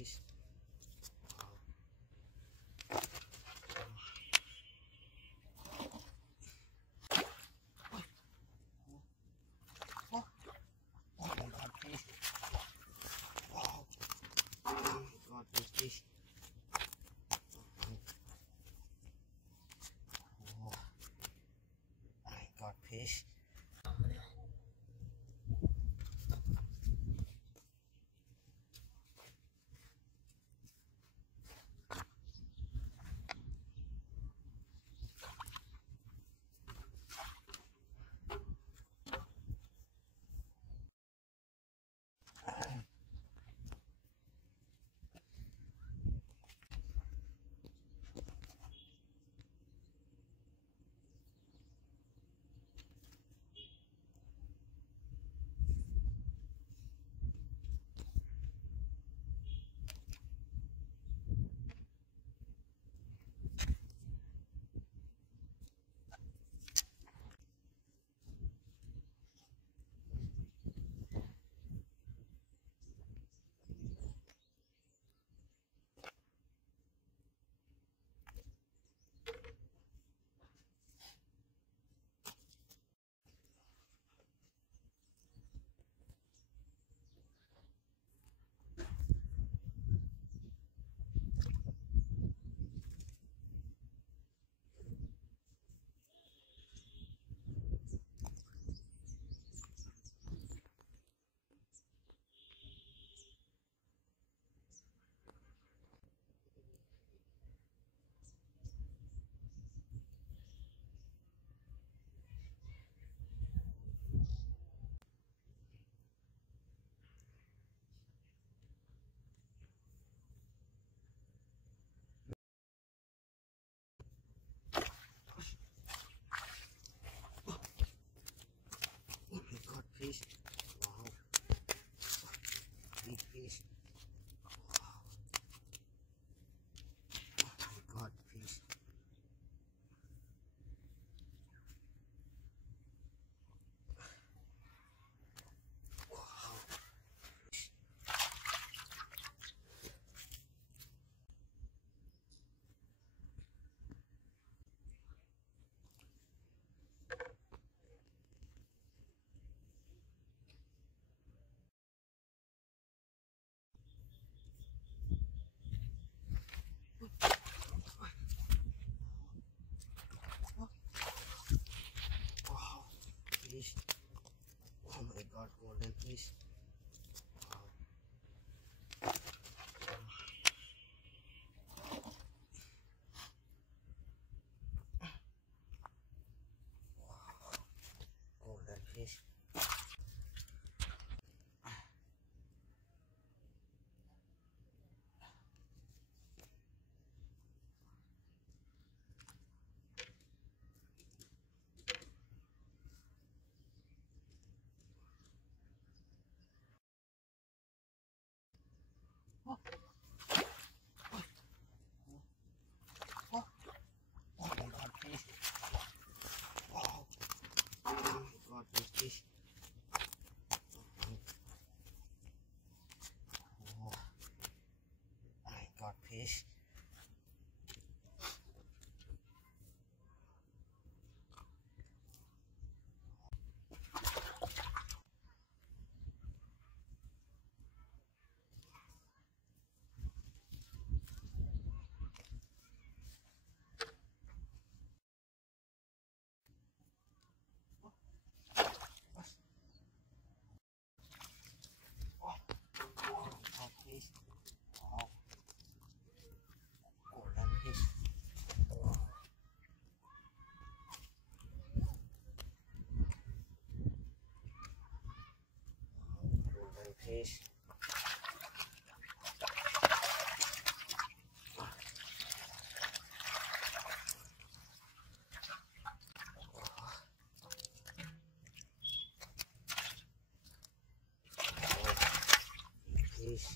fish. Wow. Oh my god, fish. Wow. Oh my god, big fish. Oh my god, fish. Oh my god, fish. Wow. Big fish. Wow. Oh my god, fish. Wow. Fish. Wow. Fish. Oh my god, golden fish. Wow. Golden fish. Oh. Oh. Oh my god, fish. Wow. Oh my god, big fish. Oh my god, fish. Oh my god, fish. Wow. Golden fish. Golden fish. Fish.